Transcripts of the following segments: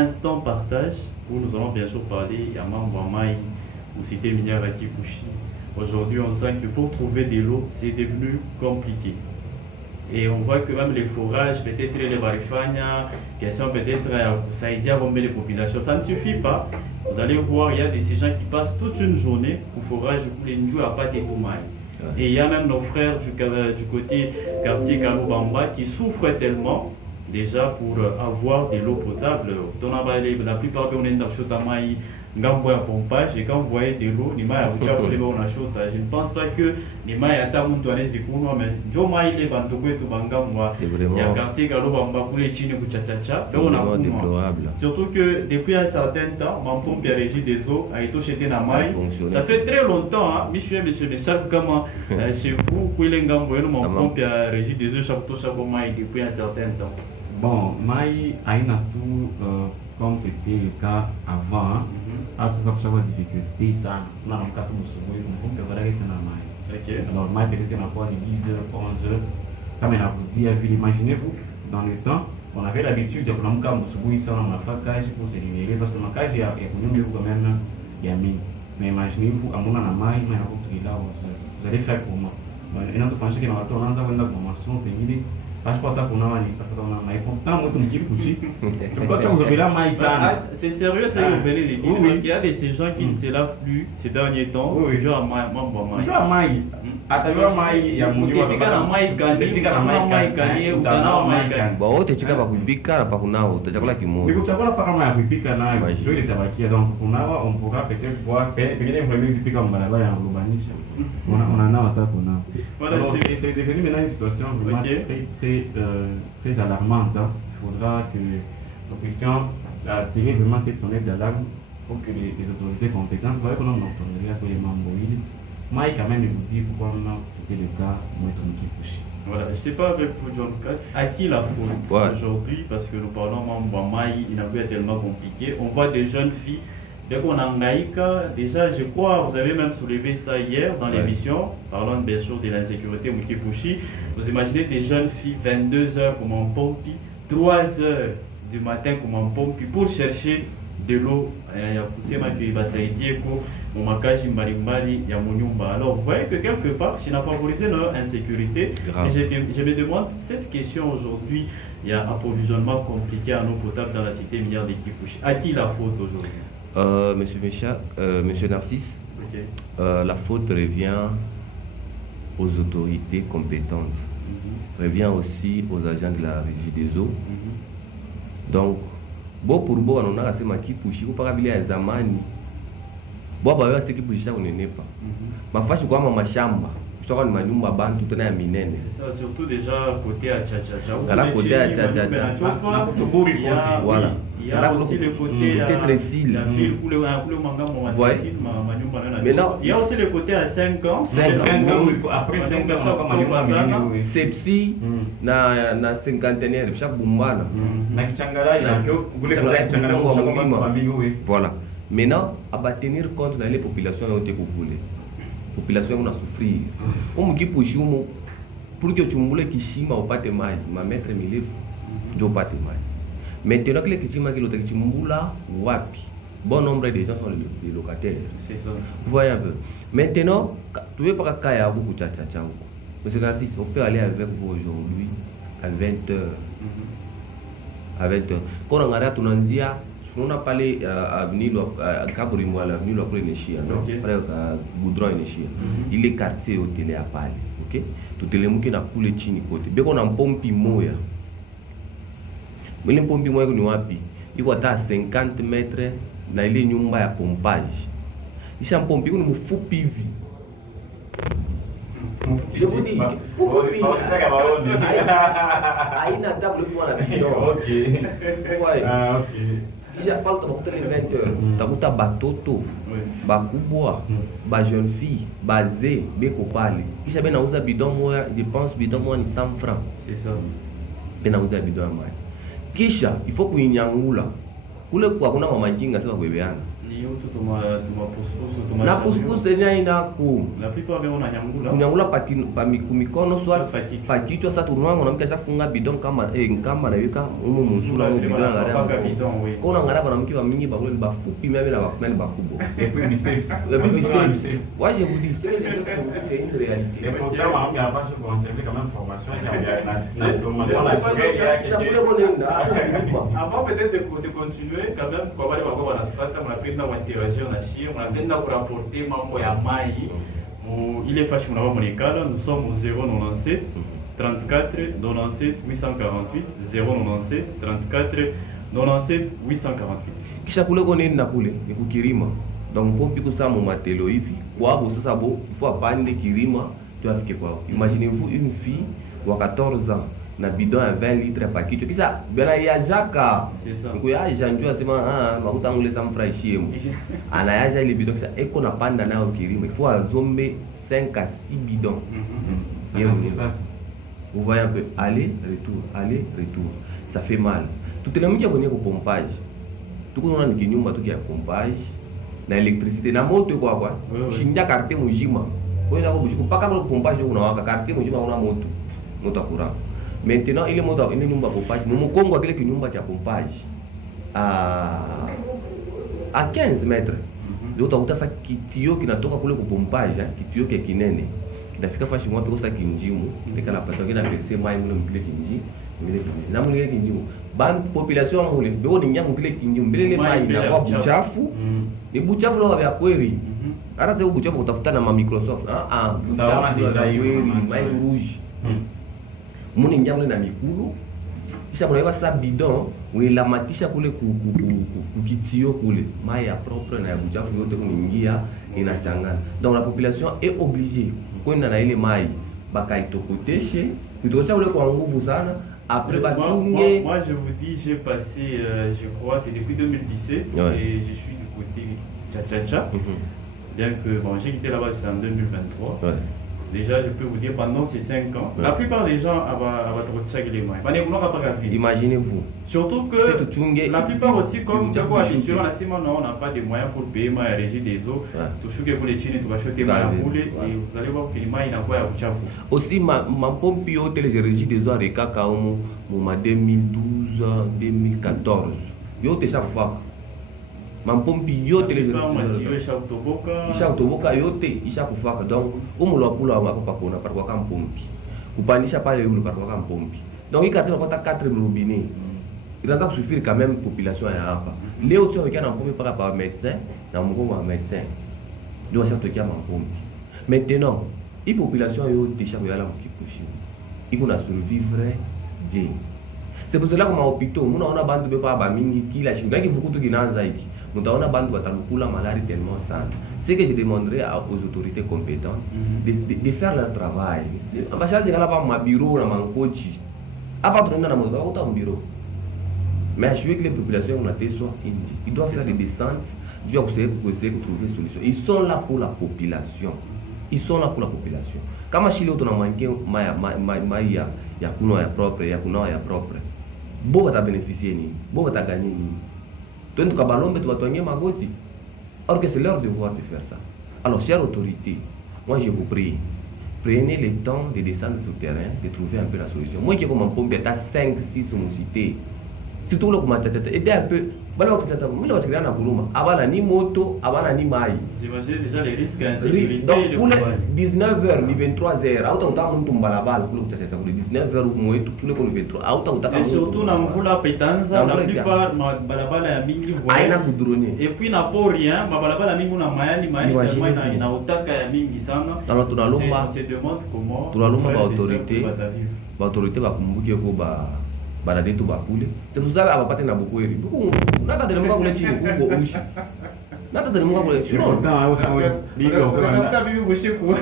Instant partage où nous allons bien sûr parler à Mambouamaï ou cité minière à Kikuchi. Aujourd'hui, on sent que pour trouver de l'eau, c'est devenu compliqué. Et on voit que même les forages, peut-être les barifania, question peut-être ça aide à bomber les populations. Ça ne suffit pas. Vous allez voir, il y a de ces gens qui passent toute une journée au forage pour les njou à pas de Toumaï. Et il y a même nos frères du côté quartier Kalobamba qui souffrent tellement déjà pour avoir de l'eau potable. La plupart on est dans Chotamaï, ngambo ya pompage, et quand vous voyez de l'eau, ni mai uchafu lebe unashota. Je ne pense pas que ni mai hata mtu anaweza kunywa, mais ndio mai ile bantu kwetu bangamwa ya quartier Kalobamba kule chini kuchachacha, c'est on surtout que depuis un certain temps, ma pompe ya régie des eaux a été jetée na mai. Ça fait très longtemps, hein, monsieur Michel, comment chez vous, kule ngambo yenu ma pompe ya régie des eaux chaque tosha ko mai depuis un certain temps. Bon, mai haina tout comme c'était le cas avant. Hein. Hapo sasa kushakuwa difficulté sana. Tunaamka tu asubuhi kumbe baraka tena mai. OK. Alors mai peut-être inakuwa ni 10h, 11h. Kama inakudia vile, imaginez-vous dans le temps, on avait l'habitude de kuamka asubuhi sana mnafanya kazi pour se libérer parce que makazi ya kunyumba huko quand même ya mingi. Mais imaginez-vous amuna na mai na kutukila vous allez faire comment? Inazofanyisha kama watu wanaanza kwenda kwa masomo pengine c'est sérieux, c'est vous venez de dire, parce qu'il y a de ces gens qui ne se lavent plus ces derniers temps. wote chika pa kuipika na pa kunawa utachakula kimoja. Nikuchakula paka kama ya kuipika nayo ndio ile tabakia, donc kunawa on pourra peut-être voir pengine vraiment zipika mbarabara ya kubanisha. Unanawa hata kunawa. Voilà, c'est devenu maintenant une situation vraiment très alarmante. Hein. Il faudra que nous puissions tirer vraiment cette sonnette d'alarme pour que les autorités compétentes, vous voyez qu'on a entendu que les membres Mike quand même vous dit pourquoi c'était le cas moi qui couché. Voilà, je ne sais pas avec vous John Kat, à qui la faute aujourd'hui, parce que nous parlons de Maï, il n'a pas tellement compliqué. On voit des jeunes filles, dès qu'on a Ngaïka, déjà je crois, vous avez même soulevé ça hier dans l'émission, parlant bien sûr de l'insécurité Mukipushi. Vous imaginez des jeunes filles, 22h comme en pompi, 3h du matin comme en pompi, pour chercher de l'eau, alors vous voyez que quelque part, ça a favorisé leur insécurité. Et je me demande, cette question aujourd'hui, il y a un approvisionnement compliqué en eau potable dans la cité minière de Kikuchi. À qui la faute aujourd'hui? Monsieur Micha, Monsieur Narcisse, la faute revient aux autorités compétentes, revient aussi aux agents de la régie des eaux. Donc, bo pour bo wanaona sema Kipushi kupaka vile ya zamani bo baba wao Kipushi cha kunenepa mafashi kwa mashamba kutoka ni manyumba bantu tena ya minene. Ça surtout déjà côté à Tchacha Là côté à Tchacha voilà. Il y a aussi le côté très facile la ville où le mangamo manyumba na. Maintenant il y a aussi le côté à 5 ans après 5 ans comme sepsi na cinquantenaire chaque bumbana na kichangara ya kichangara voilà. Maintenant à tenir compte dans les populations ont été coupées. Population on a souffrir. Comme Kipushi pour que tu moules kishima upate maji, ma maître milieu ndio upate maji. Maintenant que les kishima qui l'autre kichimbula wapi? Bon nombre de gens sont les locataires. C'est ça. Vous voyez un peu. Maintenant, tu veux pas kaya beaucoup tcha. Monsieur Narcisse, on peut aller avec vous aujourd'hui à 20h. À 20h. Quand on regarde tunanzia on a parlé à venir à Kabrimwa, à venir après Nechia, non? Après Goudron Nechia. Il est quartier au télé à Pali, ok? Tout le monde qui n'a pas les chini côté. Dès qu'on a un pompi moya, mais le pompi moya qu'on a pu, il va à 50 mètres dans les nyumba ya pompage. Il s'est un pompi qu'on a fou pivi. Je vous dis, aïna table pour la vidéo. Ok. Ouais. Ok. Déjà pas le les 20h. Takuta batoto, bakubwa, ba jeune fille, bazé, beko pale. Kisha bena uza bidon moya, je pense bidon moya ni 100 francs. C'est ça. Bena uza bidon moya. Kisha il faut kuinyangula. Kule kwa kuna mama jinga sasa kubebeana. na pousse tena inako la plupart vao wananyangula kunyangula pa mikono soit pa kichwa sa tunwa mwanamke asafunga bidon kama nkamba na weka umu musula mu bidon na ngara kona ngara mwanamke ba mingi bakule bafupi mimi na bakubwa et puis biceps ouais je vous dis c'est une réalité et pourtant on a pas conservé quand même formation na formation avant peut-être de continuer quand même kwa wale ambao wanatufuata mnapenda interagir na shie mnapenda kurapporter mambo ya mai ile fashi mnawa mnikala nous sommes au 097 34 97 848 097 34 97 848 kisha kule kone na kule ni kukirima donc pompi kusama matelo hivi kwao sasa bo il faut apande kirima tu afike kwao imaginez-vous une fille wa 14 ans na bidon ya 20 litres pa kichwa kisha bela ya jaka nikuyaja njua sema makuta ngule sa mfraishie mu anayaja ile bidon kisha eko na panda nayo kirima il faut azombe 5 à 6 bidons vous voyez un peu aller retour ça fait mal tutelemkia kwenye kupompage tukuona ni kinyumba tu kia pompage na électricité na moto kwa shinja carte mujima kwenda kubushika paka kwa pompage unawaka carte mujima una moto akura. Maintenant ile moto ile nyumba pompage mu Kongo kile kinyumba cha pompage à 15 mètres ndio utakuta sasa kitio kinatoka kule ku pompage kitio kia kinene kinafika fashi mwapi kosa kinjimu ndikala pata kina perse mai mule mkile kinji na mule kinjimu ban population mule bego ni nyangu kile kinjimu mbele mai na kwa buchafu ni buchafu lo vya kweli ara te buchafu utafuta na ma Microsoft buchafu ya kweli mai rouge muni nyangu na mikulu kisha kunaiwa sa bidon unilamatisha kule kukitio kule mai ya propre na ya buchafu yote kuingia inachangana donc la population est obligée kwenda na ile mai bakaitokoteshe kitosha ule kwa nguvu sana après batunge. Moi je vous dis j'ai passé je crois c'est depuis 2017 et je suis du côté Tchatcha bien que bon j'ai quitté là-bas en 2023 déjà je peux vous dire pendant ces 5 ans la plupart des gens imaginez-vous surtout que la plupart aussi comme habituellement on n'a pas de moyens pour payer ma régie des eaux tushuke kule chini tukashote ma kule et vous allez voir que mai inakuwa ya uchafu aussi ma pompe yote les régies des eaux rekaka mu 2012 2014 yote shakufaka mampompi yote les ishakutoboka yote ishakufaka donc umulwakula hapa kuna parwa kama mpompi kupandisha pale ule parwa kama mpompi donc hii katika napata 4 robinet inaanza kusuffire quand même population ya hapa leo tu avec un mpompi paka pa médecin na mgongo wa médecin ndio washatokea mampompi maintenant hii population yote ishakuyala mkikushi iko na survivre je c'est pour cela que ma hôpital munaona bantu bepa ba mingi kila shingo yake vukutu kinaanza hiki mutaona bantu batalukula malari tellement sana. Ce que je demanderai aux autorités compétentes de faire leur travail. Ambachazi kala pa mabureau na mankochi. Hapa tunaenda na moto uta mbiro. Mais je veux que les populations on a des soins indi. Ils doivent faire des descentes, Dieu a essayer de trouver des solutions. Ils sont là pour la population. Ils sont là pour la population. Kama shile tuna manke maya ya kuno ya propre, ya kuno ya propre. Bo bata bénéficier ni, bo bata gagner ni. Toi, tu vas toigner ma goti. Or que c'est leur devoir de faire ça. Alors, chère autorité, moi je vous prie, prenez le temps de descendre sur le terrain, de trouver un peu la solution. Moi qui ai comme un pompe, tu as 5-6 cité. Surtout là, comme tu aidez un peu. Abana ni moto, abana ni mai. J'imagine déjà les risques d'insécurité. Donc pour les 19h, ni 23h, autant mtu mbalabala kule kutata kule 19h mwetu kule kwa 23. Autant utaka. Et surtout na mvula petanza, la plupart balabala ya mingi voie. Aina kudrone. Et puis na pour rien, balabala mingi na mayani tellement ina utaka ya mingi sana. Alors tunalomba. On se demande comment. Tunalomba ba autorité bakumbuke ko balade tu bakule tuzala abapate na bukweli buku nata de munga kule chini kuko ushi nata de munga kule chini pourtant au bibi on bibi bushiku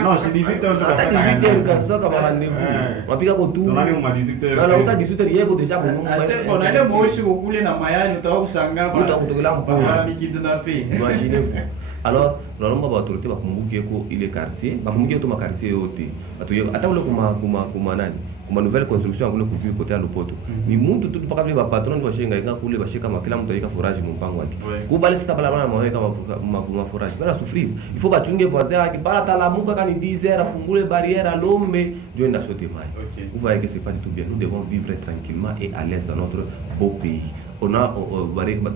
non c'est 18h ata 18h kasa kama rendez-vous mapika ko tu tunali mu 18h na uta 18h yeko deja ko mungu on allait moshi kule na mayani utakushangaa bana utakutokela mpaka mikidona pe imaginez-vous. Alors, normalement ba autorité bakumbuke ko ile quartier bakumbuke to ma quartier yote batu hata ule kuma nani Comme nouvelle construction on voulait couvrir côté à l'opoto. Mais monde tout pas capable patron de chez ngainga kule ba shika makila mtu yika forage mpango wake. Kubali sita bala bana mwawe kama ma forage. Bana souffrir. Il faut bachunge voisin akibala talamuka kani 10 heures afungule barrière à l'homme jo enda sauter mai. Vous voyez que c'est pas du tout bien. Nous devons vivre tranquillement et à l'aise dans notre beau pays. On a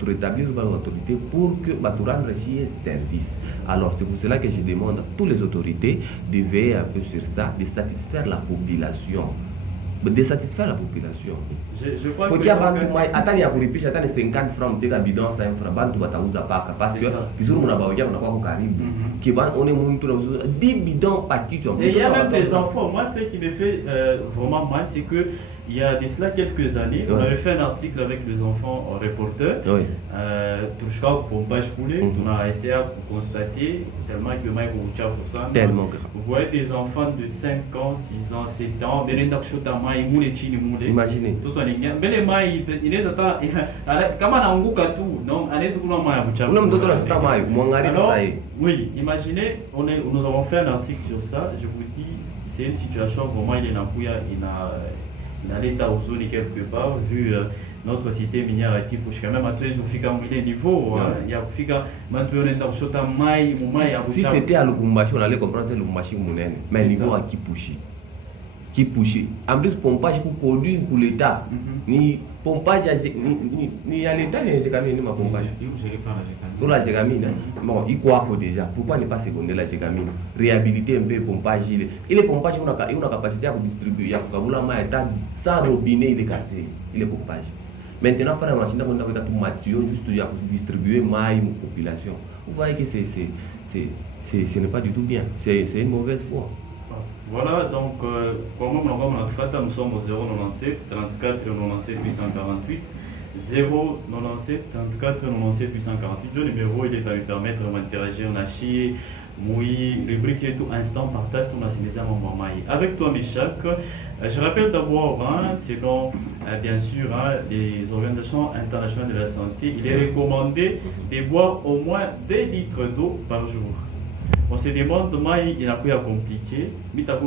rétablir l'autorité pour que rendre service. Alors c'est pour cela que je demande à toutes les autorités de veiller un peu sur ça, de satisfaire la population. De satisfaire la population. Je crois que attends, il y a 50 francs de bidon 5 francs bantu batauza paka parce que bizuru munabaoja unakuwa karibu kiban on est 10 bidons par kichwa. Et il y a même des enfants. Moi ce qui me fait vraiment mal c'est que il y a de cela quelques années, on avait fait un article avec les enfants reporters. Touchka pompage coulé, on a essayé de constater tellement que Mike tellement vous voyez des enfants de 5 ans, 6 ans, 7 ans, imaginez tout en Indien. Mais les mailles, il est à comment on a un goût à tout, non, allez vous alors, oui, imaginez, nous avons fait un article sur ça. Je vous dis, c'est une situation vraiment il est dans l'état aux zones quelque part, vu notre cité minière qui pousse quand même à tous les niveaux. Il y a si c'était à Lubumbashi, on allait comprendre que Lubumbashi Mounen, mais niveau à qui pousse. En plus, pompage pour produire pour l'État. Ni pompage, ni à l'État, ni à Jégamine, ni ma pompage. Pour la Jégamine, bon, il croit déjà. Pourquoi ne pas seconder la Jégamine? Réhabiliter un peu le pompage. Et le pompage, on a une capacité à distribuer. Il y a sans robinet, il est quartier. Il est pompage. Maintenant, par la machine, on a tout matériau juste pour distribuer maille aux population. Vous voyez que ce n'est pas du tout bien. C'est une mauvaise foi. Voilà, donc, comme nous sommes au 097 34 97 848. 097 34 97 848. Le numéro, il est à lui permettre d'interagir. On a chié, mouillé, rubrique et tout instant, partage ton assimilation à Mamaï. Avec toi, Michak, je rappelle d'abord, selon bien sûr les organisations internationales de la santé, il est recommandé de boire au moins 2 litres d'eau par jour. On se demande, il n'a pas à compliquer, mais tu as 2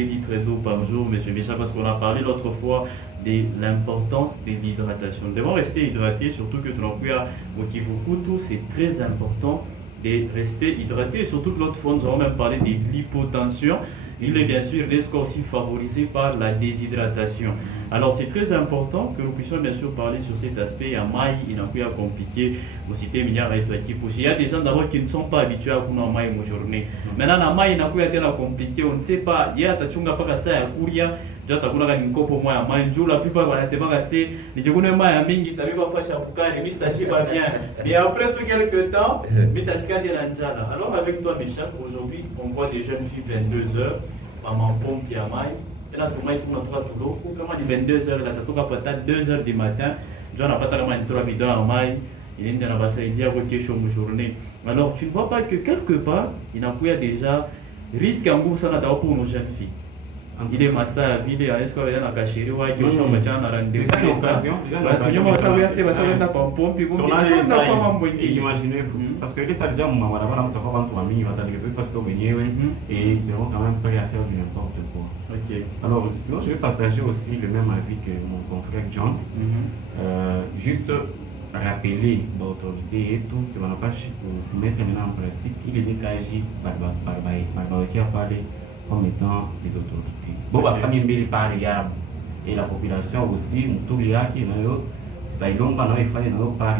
litres d'eau par jour, M. Michak, parce qu'on a parlé l'autre fois de l'importance de l'hydratation. Nous devons rester hydratés, surtout que tu n'as pas au Kivukutu, c'est très important de rester hydraté, surtout que l'autre fois nous avons même parlé de l'hypotension. Il est bien sûr risque aussi favorisé par la déshydratation. Alors c'est très important que nous puissions bien sûr parler sur cet aspect. À maï, il n'a pas à compliquer. Il y a des gens d'abord qui ne sont pas habitués à courir maï une journée. Maintenant, à maï, il n'a pas à compliquer. On ne sait pas. Il y a des gens qui n'ont pas à courir. La plupart c'est pas assez. Les gens qui mingi tabi ba fasha bukari mistachi pas bien. Et après tout quelques temps, mitashika de l'anjala. Alors avec toi Michak, aujourd'hui on voit des jeunes filles 22 heures, maman pompe à maille. Et là tout maille tout na trois tout l'eau. Comment dit 22 heures là tatoka peut-être 2 heures du matin. John n'a pas tellement une 3 bidons à maille. Il est dans la basse il dit à votre journée. Alors tu ne vois pas que quelque part il n'a pas déjà risque en bourse pour nos jeunes filles. Il est massa à ville, est-ce qu'on a caché le roi qui est en train de rendre des occasions. Imaginez-vous, parce que ça déjà, on va avoir un peu de famille, on va dire parce que et ils seront quand même prêts à faire du n'importe quoi. Alors, sinon, je vais partager aussi le même avis que mon confrère John. Juste rappeler l'autorité et tout, que on n'a pas pour mettre maintenant en pratique, il est décagé par qui a parlé comme étant les autorités. Bon, la famille est par et la population aussi, tout le qui est dans l'autre, c'est un long pendant les familles dans l'autre par